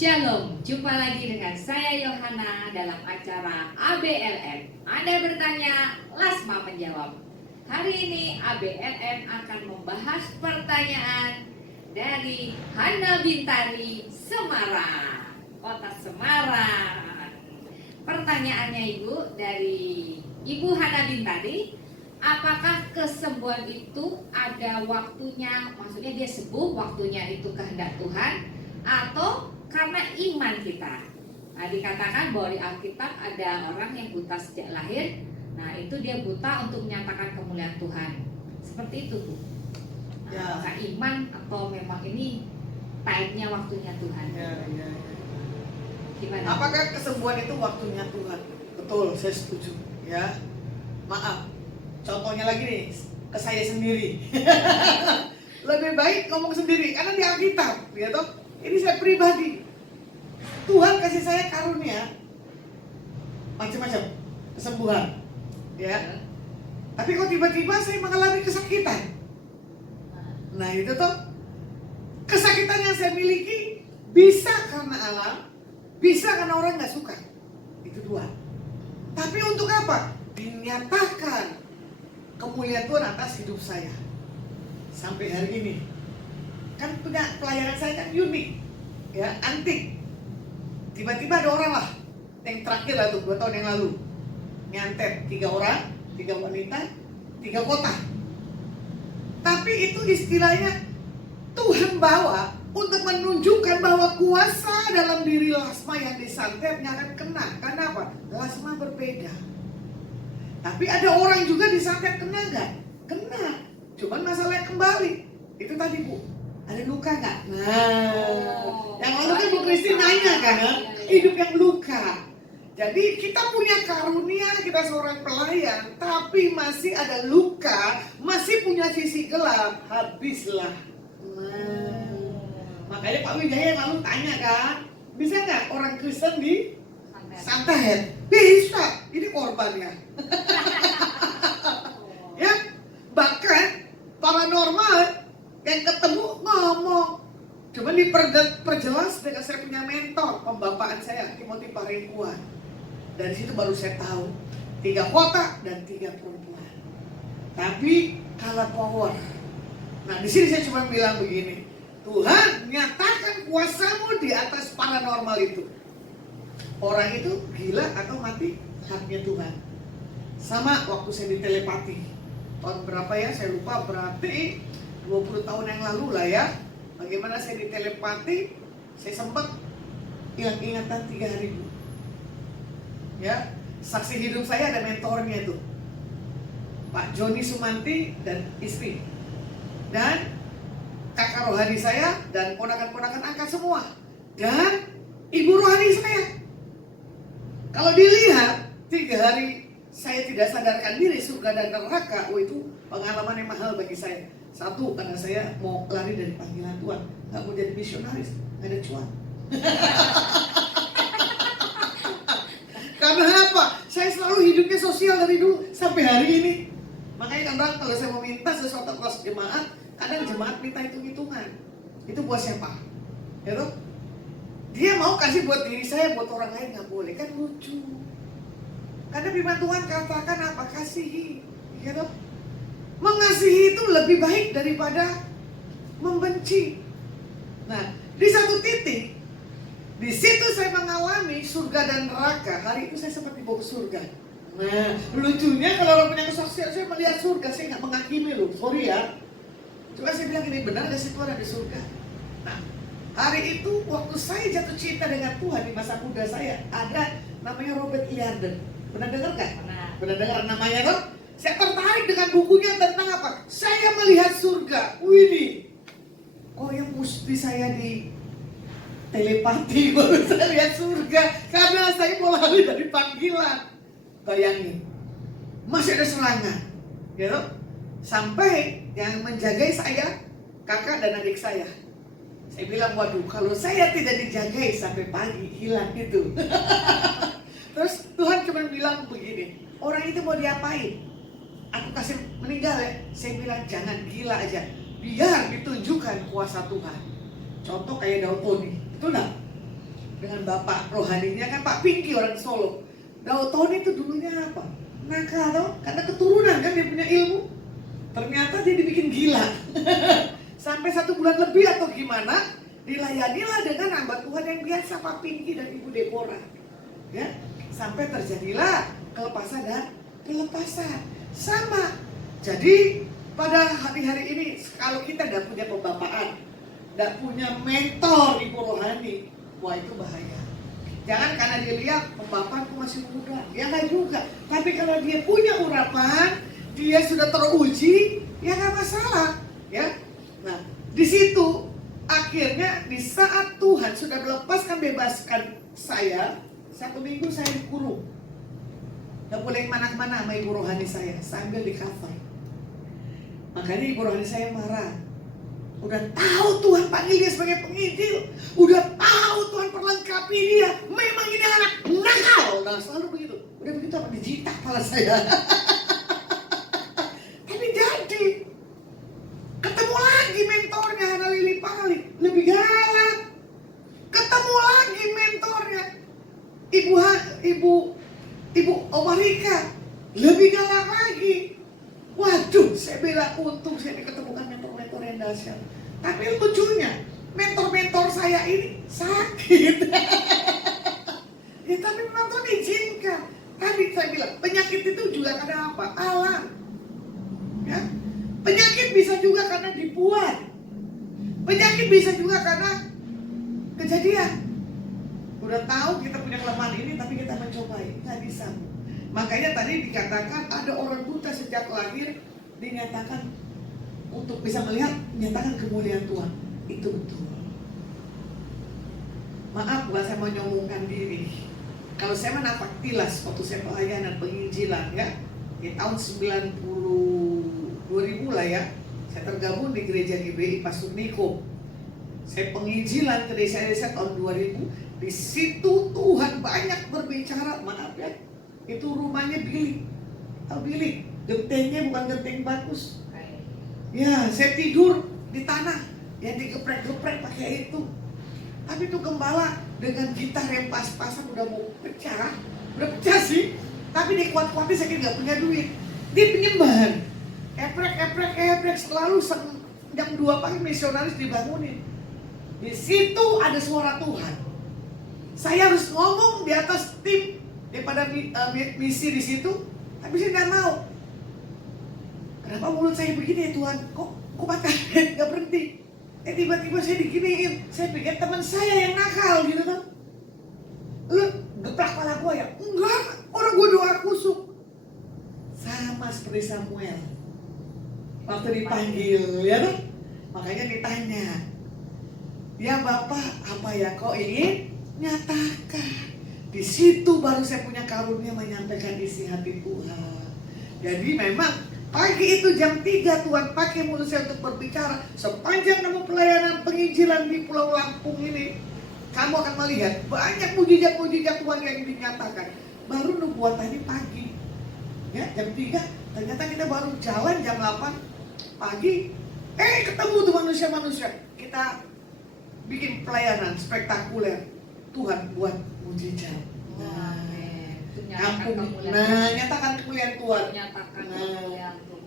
Shalom, jumpa lagi dengan saya Yohana dalam acara ABLM. Anda bertanya, Lasma menjawab. Hari ini ABLM akan membahas pertanyaan dari Hana Bintari, Semarang, Kota Semarang. Pertanyaannya Ibu, dari Ibu Hana Bintari, apakah kesembuhan itu ada waktunya, maksudnya dia sembuh, waktunya itu kehendak Tuhan, atau karena iman kita? Nah, dikatakan bahwa di Alkitab ada orang yang buta sejak lahir. Nah, itu dia buta untuk menyatakan kemuliaan Tuhan. Seperti itu, Bu. Nah, Ya. apakah iman atau memang ini time-nya waktunya Tuhan? Ya. Gimana? Apakah kesembuhan itu waktunya Tuhan? Betul, saya setuju. Ya, maaf. Contohnya lagi nih, ke saya sendiri. Lebih baik ngomong sendiri, karena di Alkitab, ya toh. Ini saya pribadi. Tuhan kasih saya karunia macam-macam kesembuhan, ya. Tapi kok tiba-tiba saya mengalami kesakitan. Nah itu tuh, kesakitan yang saya miliki bisa karena alam, bisa karena orang nggak suka. Itu dua. Tapi untuk apa? Dinyatakan kemuliaan Tuhan atas hidup saya sampai hari ini. Kan punya pelayanan saya kan unik, ya, antik. Tiba-tiba ada orang lah, yang terakhir lah tuh 2 tahun yang lalu, nyantet 3 orang, 3 wanita, 3 kota. Tapi itu istilahnya Tuhan bawa untuk menunjukkan bahwa kuasa dalam diri Lasma yang disantetnya akan kena. Karena apa? Lasma berbeda. Tapi ada orang juga disantet kena nggak? Kena. Cuman masalahnya kembali. Itu tadi Bu, ada luka nggak? Nah, yang lalu kan Bu Kristi nanya kan, hidup yang luka. Jadi kita punya karunia, kita seorang pelayan, tapi masih ada luka, masih punya sisi gelap, habislah. Nah, makanya Pak Wijaya yang lalu tanya kan, bisa nggak orang Kristen di santet? Bisa, ini korbannya. Ya, bahkan paranormal yang ketemu ngomong, cuma diperjelas dengan saya punya mentor pembapaan saya, Timothy Parengkuan. Dari situ baru saya tahu 3 kota dan 3 perempuan. Tapi kalah power. Nah di sini saya cuma bilang begini, Tuhan nyatakan kuasamu di atas paranormal itu. Orang itu gila atau mati, haknya Tuhan. Sama waktu saya ditelepati tahun berapa ya, saya lupa, berarti 20 tahun yang lalu lah ya. Bagaimana saya ditelepati, saya sempat hilang ingatan 3 hari Bu. Ya, saksi hidup saya ada mentornya tuh, Pak Joni Sumanti dan istri, dan kakak rohani saya dan ponakan-ponakan angkat semua, dan ibu rohani saya. Kalau dilihat 3 hari saya tidak sadarkan diri, surga dan neraka, itu pengalaman yang mahal bagi saya. Satu, karena saya mau lari dari panggilan Tuhan, nggak mau jadi misionaris, nggak ada cuan. Karena apa? Saya selalu hidupnya sosial dari dulu sampai hari ini. Makanya kadang kalau saya mau minta sesuatu kelas jemaat, kadang jemaat minta hitung-hitungan. Itu buat siapa? Ya toh? Dia mau kasih buat diri saya, buat orang lain nggak boleh, kan lucu. Karena firman Tuhan katakan apa? Kasihi, ya toh? Mengasihi itu lebih baik daripada membenci. Nah, di satu titik, di situ saya mengalami surga dan neraka. Hari itu saya sempat dibawa ke surga. Nah, lucunya kalau orang punya kesaksian, saya melihat surga, saya nggak menghakimi loh, sorry ya. Cuma saya bilang ini benar gak sih Tuhan ada surga? Nah, hari itu waktu saya jatuh cinta dengan Tuhan di masa muda saya, ada namanya Robert Liardon. Pernah dengar kan? Pernah dengar namanya dong? Saya tertarik dengan bukunya tentang apa? Saya melihat surga. Wih, kok yang mesti saya di telepati baru saya lihat surga, karena saya mau lari dari panggilan. Bayangin, masih ada serangan, gitu. Sampai yang menjagai saya, kakak dan adik saya. Saya bilang, waduh, kalau saya tidak dijagai sampai pagi, hilang itu. Terus Tuhan cuma bilang begini, orang itu mau diapain? Aku kasih meninggal ya. Saya bilang, jangan, gila aja, biar ditunjukkan kuasa Tuhan. Contoh kayak Daud Tony, betul nggak? dengan bapak rohaninya kan Pak Pinky orang Solo. Tony itu dulunya apa? Nakal tau? Karena keturunan kan dia punya ilmu. Ternyata dia dibikin gila. Sampai 1 bulan lebih atau gimana, dilayanilah dengan hamba Tuhan yang biasa, Pak Pinky dan Ibu Deborah. Ya, sampai terjadilah kelepasan dan pelepasan. Sama. Jadi pada hari-hari ini kalau kita tidak punya pembapaan, tidak punya mentor ibu rohani, wah itu bahaya. Jangan karena dia lihat pembapaanku masih muda, dia nggak juga. Tapi kalau dia punya urapan, dia sudah teruji, ya nggak masalah, ya. Nah, di situ akhirnya di saat Tuhan sudah melepaskan bebaskan saya, 1 minggu saya dikurung. Nggak boleh kemana-mana sama ibu rohani saya, sambil di kafan. Makanya ibu rohani saya marah. Udah tahu Tuhan panggil dia sebagai penginjil, udah tahu Tuhan perlengkapi dia, memang ini anak nakal. Nah selalu begitu. Udah begitu apa dijitak kepala saya. Tapi jadi ketemu lagi mentornya Hana Lili Pali, lebih galak. Ketemu lagi mentornya Ibu Omarika, lebih galak lagi. Waduh, saya bela untung saya diketemukan mentor-mentor yang dahsyat. Tapi lucunya, mentor-mentor saya ini sakit. Ya tapi memang Tuhan izinkan. Tadi saya bilang, penyakit itu juga karena apa? Alam. Ya? Penyakit bisa juga karena dibuat. Penyakit bisa juga karena kejadian. Udah tahu kita punya kelemahan ini, tapi kita mencobai, nggak bisa. Makanya tadi dikatakan ada orang buta sejak lahir dinyatakan untuk bisa melihat, menyatakan kemuliaan Tuhan. Itu betul. Maaf, bukan saya mau nyombongkan diri. Kalau saya menapak tilas waktu saya pelayanan penginjilan ya, di tahun 2000 lah ya, saya tergabung di gereja GBI Pastor Niko. Saya penginjilan ke desa-desa tahun 2000. Di situ Tuhan banyak berbicara, maaf ya. Itu rumahnya bilik. Tahu bilik? Gentengnya bukan genteng bagus. Ya, saya tidur di tanah yang digeprek-geprek pakai itu. Tapi itu gembala dengan gitar yang pas-pasan udah mau pecah. Udah pecah sih. Tapi dia kuat-kuatnya saya kira gak punya duit. Dia penyembahan. Eprek, selalu jam 2 pagi misionaris dibangunin. Di situ ada suara Tuhan. Saya harus ngomong di atas tim daripada misi di situ, tapi saya nggak mau. Kenapa mulut saya begini ya Tuhan? Kok patah? Nggak berhenti. Tiba-tiba saya diginiin. Saya pikir teman saya yang nakal gitu kan. Lu geplak kepala gue ya? Enggak, orang gue doa kusuk. Sama seperti Samuel. Waktu dipanggil, ya kan? Makanya ditanya, ya Bapak, apa ya kau ingin nyatakan? Di situ baru saya punya karunia menyampaikan isi hati Tuhan. Jadi memang pagi itu jam 3 Tuhan pakai mulut saya untuk berbicara. Sepanjang nama pelayanan penginjilan di Pulau Lampung ini, kamu akan melihat banyak mujizat-mujizat Tuhan yang dinyatakan. Baru nubuatannya pagi. Ya, jam 3 ternyata kita baru jalan jam 8 pagi. Ketemu tuh manusia-manusia. Kita bikin pelayanan spektakuler. Tuhan buat mujizat. Nyatakan kemuliaan Tuhan.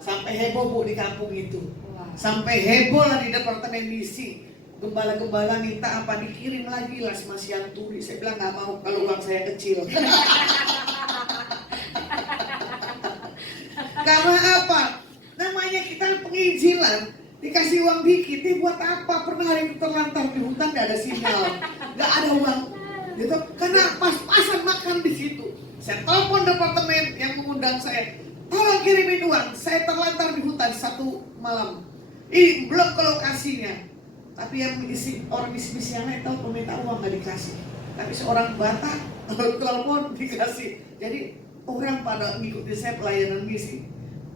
Sampai heboh Bu di kampung itu. Sampai heboh lah di departemen misi. Gembala-gembala minta apa, dikirim lagi lah Mas Yanturi. Saya bilang nggak mau kalau uang saya kecil. Karena apa? Namanya kita penginjilan, dikasih uang dikit, buat apa? Pernah hari itu terlantar di hutan, gak ada sinyal, gak ada uang, gitu. Karena pas-pasan makan di situ. Saya telepon departemen yang mengundang saya, tolong kirimin uang. Saya terlantar di hutan 1 malam. Belum ke lokasinya. Tapi yang orang misi-misi yang lain tahu peminta uang gak dikasih. Tapi seorang Batak telepon dikasih. Jadi orang pada ngikutin saya pelayanan misi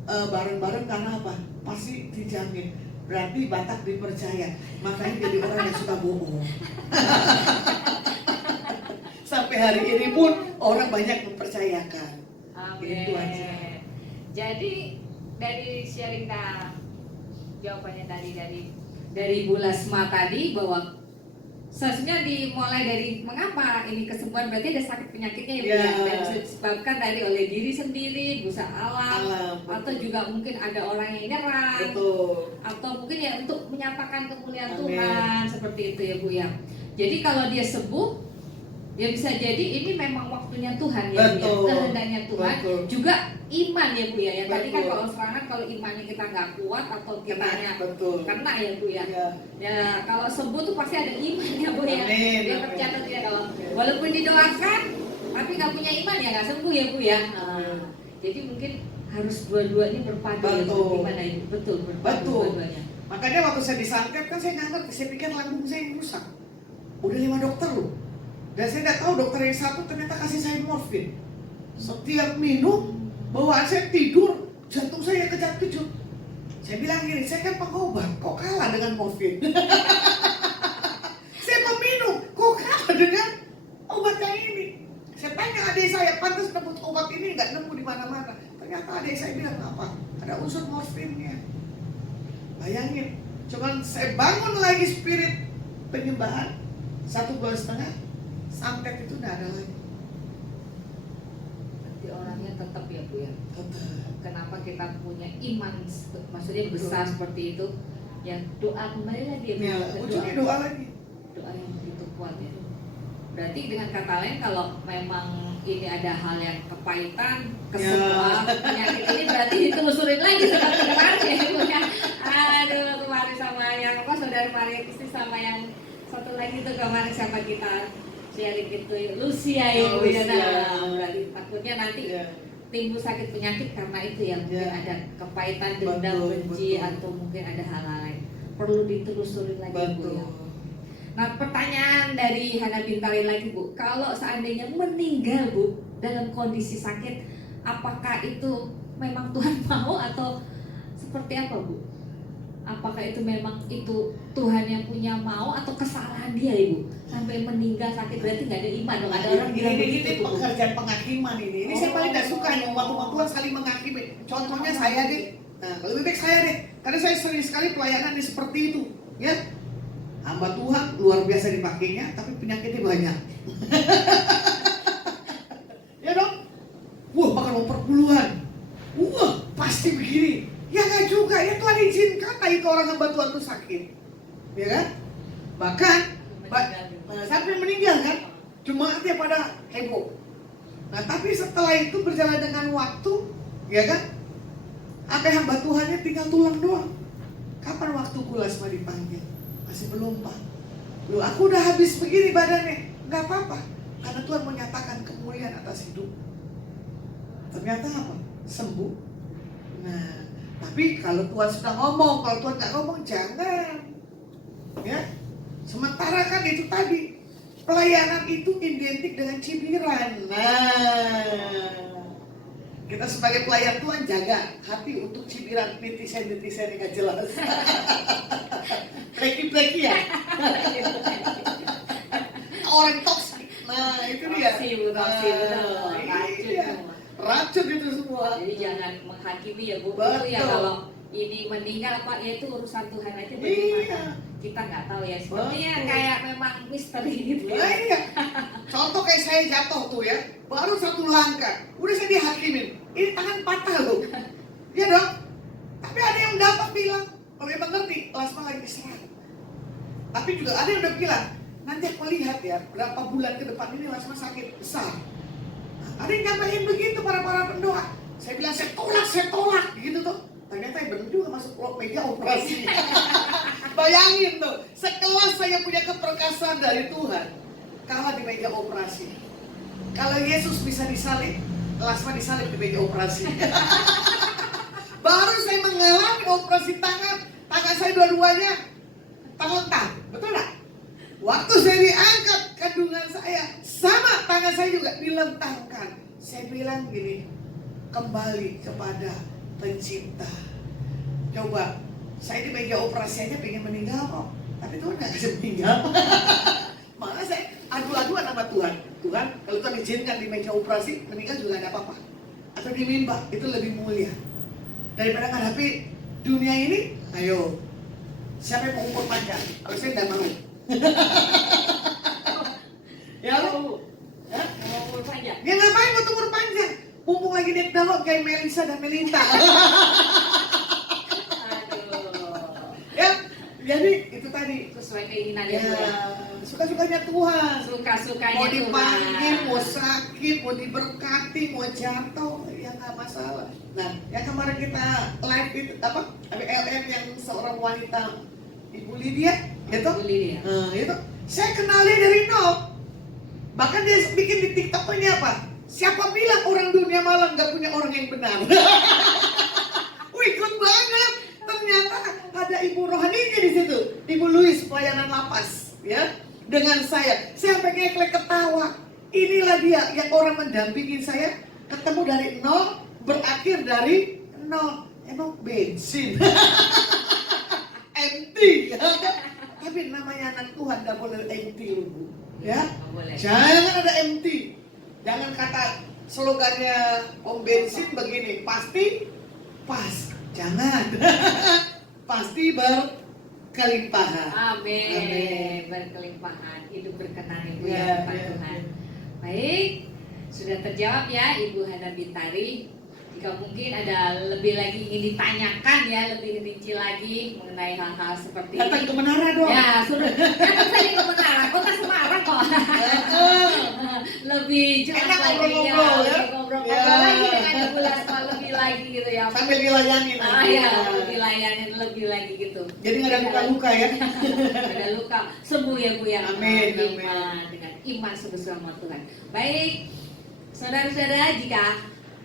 bareng-bareng karena apa? Pasti dijamin. Berarti Batak dipercaya. Makanya jadi orang yang suka bohong. Sampai hari ini pun orang banyak mempercayakan. Itu aja. Jadi dari sharing jawabannya tadi dari Bu Lasma tadi bahwa seharusnya dimulai dari mengapa ini kesembuhan, berarti ada sakit penyakitnya ya, Bu, Ya. ya. Dan bisa disebabkan dari oleh diri sendiri, busa alam, Betul. atau juga mungkin ada orang yang nyerang, Betul. atau mungkin ya untuk menyatakan kemuliaan Amin. Tuhan, seperti itu ya Bu ya. Jadi kalau dia sembuh, ya bisa jadi ini memang waktunya Tuhan ya Bu ya, Betul. kehendaknya Tuhan. Betul. Juga iman ya Bu ya. Yang tadi kan Betul. kalau serangan, kalau imannya kita nggak kuat atau kitanya Betul. kena ya Bu ya. Ya. Ya kalau sembuh tuh pasti ada iman ya Bu ya. Amin, Dia amin. tercatat ya, kalau walaupun didoakan tapi nggak punya iman ya nggak sembuh ya Bu ya. Amin. Jadi mungkin harus dua-duanya berpadu ya Bu. Betul. Gimana Ibu? Betul, berpadu Betul. dua-duanya. Makanya waktu saya disantet kan saya nggak ngerti, saya pikir lambung saya yang rusak. Udah 5 dokter loh. Dan saya nggak tahu dokter yang satu ternyata kasih saya morfin. Setiap minum, bawaan saya tidur, jantung saya kejut-kejut. Saya bilang gini, saya kan pengobat, kok kalah dengan morfin? Saya peminum, kok kalah dengan obat yang ini? Saya tanya adik saya, pantas nemu obat ini nggak nemu di mana-mana. Ternyata adik saya bilang apa? Ada unsur morfinnya. Bayangin, cuman saya bangun lagi spirit penyembahan 1,5 bulan, santet itu nggak ada lagi. Berarti orangnya tetap ya Bu ya. Tetap. Kenapa kita punya iman maksudnya Betul. besar seperti itu? Ya doa kembali lagi ya Bu. Ya, ujungnya doa lagi. Doa yang begitu kuat ya. Berarti dengan kata lain kalau memang ini ada hal yang kepahitan, kesembuhan, penyakit ini berarti ditelusurin lagi seperti kemarin ya Bu ya. Aduh, kemarin sama yang apa saudara Maria Kristi sama yang satu lagi tuh kemarin siapa kita sharing itu Lucia ya Bu ya. Lucia. Nah, berarti takutnya nanti Ya. timbul sakit penyakit karena itu ya, mungkin Ya. ada kepahitan, dendam, Betul, benci, betul. atau mungkin ada hal lain perlu ditelusurin lagi Bu Betul. ya. Nah, pertanyaan dari Hana Bintari lagi Bu, kalau seandainya meninggal Bu dalam kondisi sakit, apakah itu memang Tuhan mau atau seperti apa Bu? Apakah itu memang itu Tuhan yang punya mau atau kesalahan dia Ibu sampai meninggal sakit, berarti nggak ada iman dong? Ada orang bilang ini begitu tuh, Bu. pekerjaan penghakiman ini. Ini saya paling tidak suka yang umat-umat saling menghakimi. Contohnya saya deh. Nah, lebih baik saya deh. Karena saya sering sekali pelayanan di seperti itu, ya. Hamba Tuhan luar biasa dipakainya, tapi penyakitnya banyak. Ya dong. Wah, makan oper puluhan. Wah, pasti begini. Ya nggak juga, ya Tuhan izinkan itu orang hamba Tuhan itu sakit. Ya kan? Bahkan sampai meninggal kan? Jemaatnya pada heboh. Nah, tapi setelah itu berjalan dengan waktu, ya kan? Apa hamba Tuhannya tinggal tulang doang. Kapan waktuku Lasma dipanggil? Masih belum, Pak. Loh, aku udah habis begini badannya. Nggak apa-apa, karena Tuhan menyatakan kemuliaan atas hidup. Ternyata apa? Sembuh. Nah, tapi kalau Tuhan sudah ngomong, kalau Tuhan nggak ngomong, jangan. Ya, sementara kan itu tadi pelayanan itu identik dengan cibiran. Nah, kita sebagai pelayan Tuhan jaga hati untuk cibiran netizen-netizen yang nggak jelas. Pleki-pleki ya. Orang toksik. Nah, itu dia. Toksik, toksik, betul. Racun Iya. semua. Racun itu semua. Jadi jangan menghakimi ya Bu. Betul. Itu ya kalau ini meninggal apa ya itu urusan Tuhan aja bagaimana. Iya. Kita nggak tahu ya. Sepertinya Betul. kayak memang misteri gitu ya. Nah, iya. Contoh kayak saya jatuh tuh ya, baru 1 langkah, udah saya dihakimin. Ini tangan patah loh. Iya dong. Tapi ada yang dapat bilang, kalau emang ngerti, Lasma lagi diserang. Tapi juga ada yang udah bilang, nanti aku lihat ya, berapa bulan ke depan ini Lasma sakit besar. Nah, ada yang nyampein begitu para pendoa. Saya bilang, saya tolak, gitu tuh. Ternyata yang benar juga masuk meja operasi. Bayangin tuh, sekelas saya punya keperkasaan dari Tuhan, kalah di meja operasi. Kalau Yesus bisa disalib, Lasma disalib di meja operasi. Baru saya mengalami operasi tangan saya dua-duanya terlentang, betul nggak? Waktu saya diangkat kandungan saya, sama tangan saya juga dilentangkan. Saya bilang gini, kembali kepada pencipta. Coba, saya di meja operasi aja pengen meninggal kok, tapi Tuhan nggak kasih meninggal. Malah saya adu-aduan sama Tuhan. Tuhan, kalau Tuhan izinkan di meja operasi, meninggal juga nggak apa-apa. Atau di mimbar, itu lebih mulia. Daripada menghadapi dunia ini, ayo. Siapa yang mau umur panjang? Kalau saya nggak mau. dong kayak Melisa dan Melinta. Aduh. Ya, jadi itu tadi. Sesuai keinginan Ya, ya. suka-sukanya Tuhan. Suka-sukanya Mau Tuhan. dipanggil, mau sakit, mau diberkati, mau jatuh, ya nggak masalah. Nah, yang kemarin kita live itu apa? ABLM yang seorang wanita Ibu Lydia, gitu. Bu Lydia. Nah, itu saya kenali dari nol. Bahkan dia bikin di TikTok ini apa? Siapa bilang orang dunia malam nggak punya orang yang benar? Wih, ikut banget. Ternyata ada ibu rohaninya di situ, Ibu Louis pelayanan lapas, ya. Dengan saya sampai ngeklek ketawa. Inilah dia yang orang mendampingi saya, ketemu dari nol, berakhir dari nol. Emang bensin. Empty. Tapi namanya anak Tuhan gak boleh empty loh, Bu. Ya, Nggak boleh. jangan ada empty. Jangan kata slogannya Om Bensin begini, pasti pas. Jangan. Pasti berkelimpahan. Amin. Amin. Berkelimpahan, hidup berkenan Ibu Ya, ya, Pak ya, Tuhan. ya. Baik, sudah terjawab ya Ibu Hana Bintari. Jika mungkin ada lebih lagi ingin ditanyakan ya, lebih rinci lagi mengenai hal-hal seperti Datang ini. ke Menara dong. Ya, sudah. Datang saja ke Menara, Kota Semarang kok. Lebih jelas Enak lagi ngobrol-ngobrol, ya. ngobrol-ngobrol Ya. lagi dengan Ibu Lasma lebih lagi gitu ya. Sambil dilayani Ah nanti. ya, lebih layanin lebih lagi gitu. Jadi nggak ada luka-luka ya. Ada luka, sembuh ya Bu ya. Amin, Iman, dengan iman bersama Tuhan. Baik, saudara-saudara, jika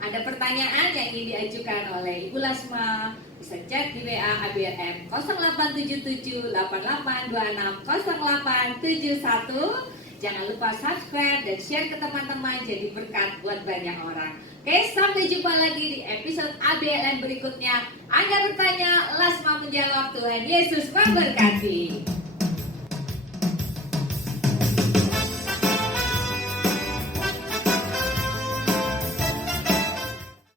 ada pertanyaan yang ingin diajukan oleh Ibu Lasma, bisa chat di WA ABLM 0877 8826 0871. Jangan lupa subscribe dan share ke teman-teman, jadi berkat buat banyak orang. Oke, sampai jumpa lagi di episode ABLM berikutnya. Anda bertanya, Lasma menjawab. Tuhan Yesus memberkati.